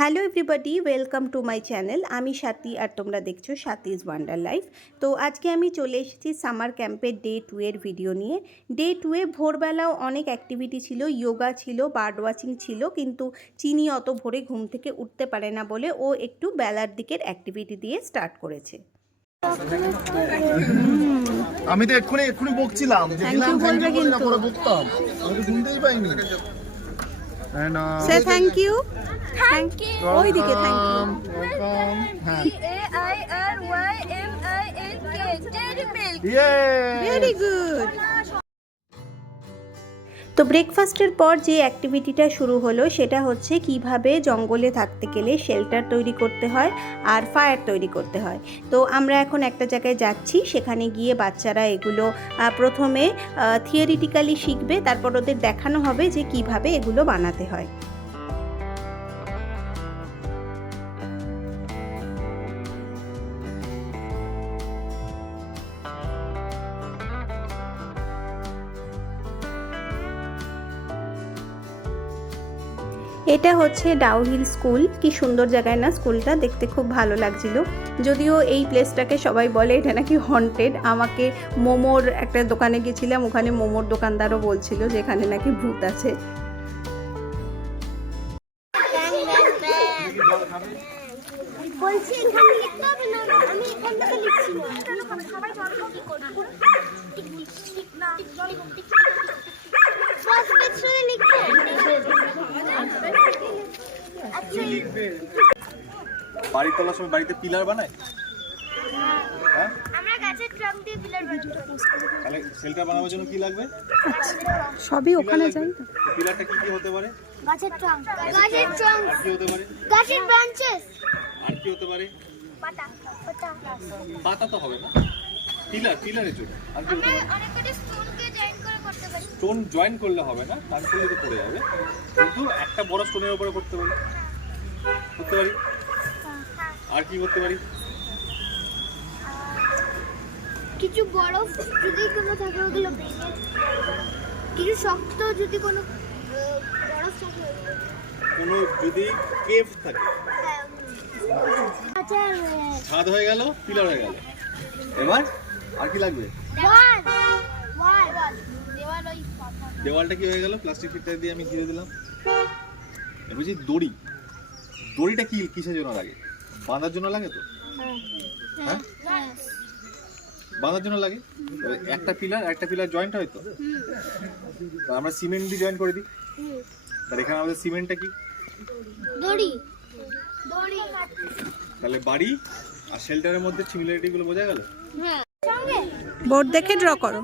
Hello everybody, welcome to my channel. আমি স্বাতী আর তোমরা দেখছো স্বাতীজ ওয়ান্ডার লাইফ। তো আজকে আমি চলে এসেছি সামার ক্যাম্পের ডে 2 এর ভিডিও নিয়ে। ডে 2 এ ভোরবেলাও অনেক অ্যাক্টিভিটি ছিল, যোগা ছিল, বার্ড ওয়াচিং ছিল, কিন্তু চিনি অত ভোরে ঘুম থেকে উঠতে পারে না বলে ও একটু বেলার দিকের অ্যাক্টিভিটি দিয়ে স্টার্ট করেছে। আমি তো এক্ষুনি বকছিলাম যে দিলাম থ্যাংক ইউ বলে না পরে বকতাম, আমি তো শুনতেই পাইনি। সে থ্যাংক ইউ, Thank you. ওই দিকে থ্যাংক ইউ। হ্যাঁ, DAIRYMILK Dairy Milk. Very good. তো ব্রেকফাস্টের পর যে অ্যাক্টিভিটিটা শুরু হলো সেটা হচ্ছে কিভাবে জঙ্গলে থাকতে গেলে শেল্টার তৈরি করতে হয় আর ফায়ার তৈরি করতে হয়। তো আমরা এখন একটা জায়গায় যাচ্ছি, সেখানে গিয়ে বাচ্চারা এগুলো প্রথমে থিওরিটিক্যালি শিখবে, তারপর ওদের দেখানো হবে যে কিভাবে এগুলো বানাতে হয়। এটা হচ্ছে ডাউহিল স্কুল। কি সুন্দর জায়গায় না স্কুলটা, দেখতে খুব ভালো লাগছিল। যদিও এই প্লেসটাকে সবাই বলে এটা নাকি হন্টেড। আমাকে মোমোর একটা দোকানে গেছিলাম, ওখানে মোমোর দোকানদারও বলছিল যে এখানে নাকি ভূত আছে। বলছি এখানে লিখতে হবে না, আমি এখান থেকে লিখছি না। সবাই জানবো কি করব। টিক না ফার্স্ট পেজে লিখতে বাড়ি তোলার সময় বাড়িতে পিলার বানায়। হ্যাঁ, আমরা গাছের ট্রাঙ্ক দিয়ে পিলার বানাবো। তাহলে শেল্টার বানানোর জন্য কি লাগবে? সবই ওখানে যাই। পিলারটা কি কি হতে পারে? গাছের ট্রাঙ্ক কি হতে পারে? গাছের ব্রাঞ্চেস, আর কি হতে পারে? পাতা পাতা তো হবে না, পিলারের জন্য আর কি হতে আমরা পারে? অনেকটা স্টোনকে জয়েন করে করতে পারি। স্টোন জয়েন করলে হবে না, টান করলে তো পড়ে যাবে, কিন্তু একটা বড় স্টোনের উপরে করতে পারি। আর কি করতে পারি? কিছু বরফ যদি কোনো থাকে ওগুলো ভেঙে, কিছু শক্ত যদি কোনো বরফ থাকে, কোনো যদি কেভ থাকে, আচ্ছা ছাদ হয়ে গেল, পিলার হয়ে গেল। এবার আর কি লাগবে? দেওয়ালটা কি হয়ে গেল? প্লাস্টিক ফিটটা দিয়ে আমি ঘিরে দিলাম। এবার যে দড়িটা কি কিসের জন্য লাগে? বাঁধার জন্য লাগে তো? হ্যাঁ, বাঁধার জন্য লাগে। একটা পিলার জয়েন্ট হয় তো, আমরা সিমেন্ট দিয়ে জয়েন করে দিই। তাহলে এখানে আমাদের সিমেন্টটা কি? দড়ি। তাহলে বাড়ি আর শেল্টারের মধ্যে সিমিলারিটি গুলো বোঝা গেল। হ্যাঁ, বোর্ড দেখে ড্র করো।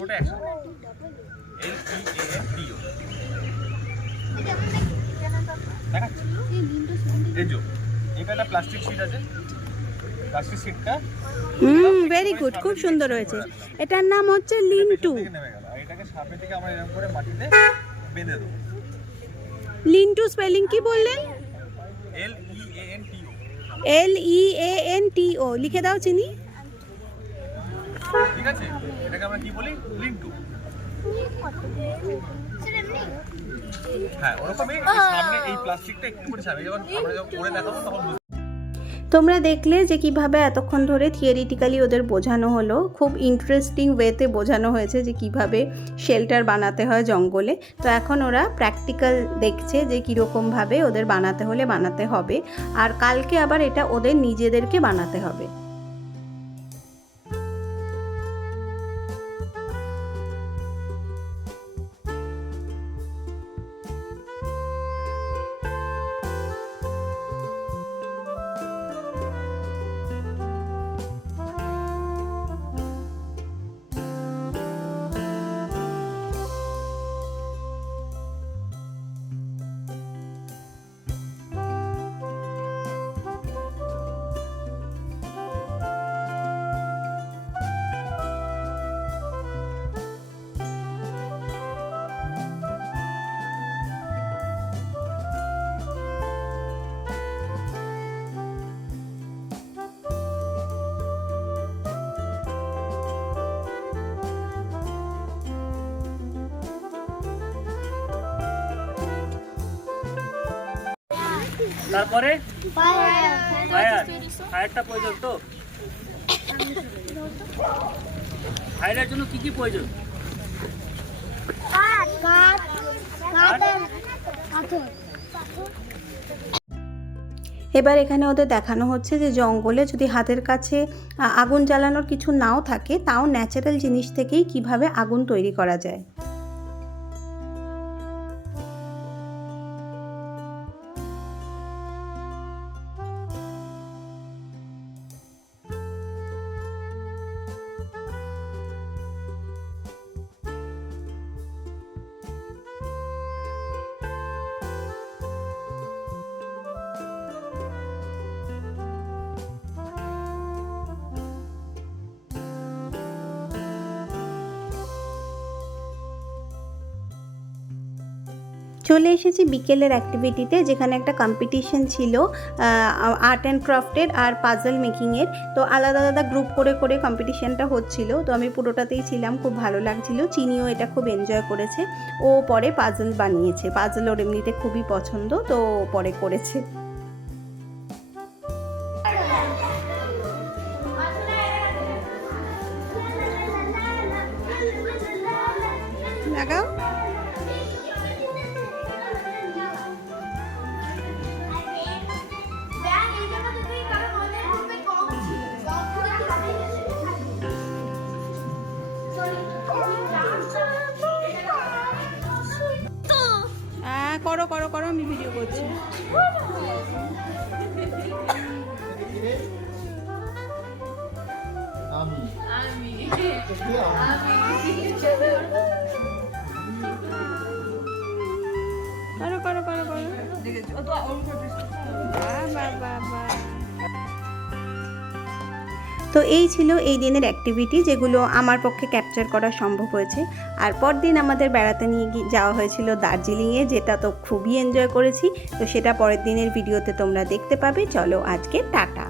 ওটা একসাথে LEANTO দেখাচ্ছি। এই যে এটা একটা প্লাস্টিক শিট আছে, প্লাস্টিক শিটটা ভেরি গুড, খুব সুন্দর হয়েছে। এটার নাম হচ্ছে লিন্টু। নেমে গেল, আর এটাকে সামনে থেকে আমরা এরকম করে মাটিতে বেঁধে দেবো। লিন্টু স্পেলিং কি বললেন? LEANTO লিখে দাও চিনি। ঠিক আছে, এটাকে আমরা কি বলি? লিন্টু। হ্যাঁ, ওরকমই সামনে এই প্লাস্টিকটা একটু করে সামনে, যখন আমরা করে দেখাবো তখন। তোমরা দেখলে যে কিভাবে এতক্ষণ ধরে থিওরিটিক্যালি ওদের বোঝানো হলো, খুব ইন্টারেস্টিং ওয়েতে বোঝানো হয়েছে যে কিভাবে শেল্টার বানাতে হয় জঙ্গলে। তো এখন ওরা প্র্যাকটিক্যাল দেখছে যে কীরকমভাবে ওদের বানাতে হবে, আর কালকে আবার এটা ওদের নিজেদেরকে বানাতে হবে। তারপরে ফায়ার ফায়ারটা প্রয়োজন তো। ফায়ারের জন্য কি কি প্রয়োজন? কাঠ কাঠ পাথর। এবার এখানে ওদের দেখানো হচ্ছে যে জঙ্গলে যদি হাতের কাছে আগুন জ্বালানোর কিছু নাও থাকে, তাও ন্যাচারাল জিনিস থেকেই কিভাবে আগুন তৈরি করা যায়। চলে এসেছি বিকেলের অ্যাক্টিভিটিতে, যেখানে একটা কম্পিটিশন ছিল আর্ট অ্যান্ড ক্রাফটের আর পাজল মেকিংয়ের। তো আলাদা আলাদা গ্রুপ করে করে কম্পিটিশনটা হচ্ছিল। তো আমি পুরোটাতেই ছিলাম, খুব ভালো লাগছিল। চিনিও এটা খুব এনজয় করেছে। ও পরে পাজল বানিয়েছে, পাজল ওর এমনিতে খুবই পছন্দ, তো পরে করেছে। লাগাও। করো করো করো, আমি ভিডিও করছি। করো করো করো করো। তো এই ছিল এই দিনের অ্যাক্টিভিটি, যেগুলো আমার পক্ষে ক্যাপচার করা সম্ভব হয়েছে। আর পরদিন আমাদের বেড়াতে নিয়ে যাওয়া হয়েছিল দার্জিলিংয়ে, যেটা তো খুবই এনজয় করেছি। তো সেটা পরের দিনের ভিডিওতে তোমরা দেখতে পাবে। চলো আজকে টাটা।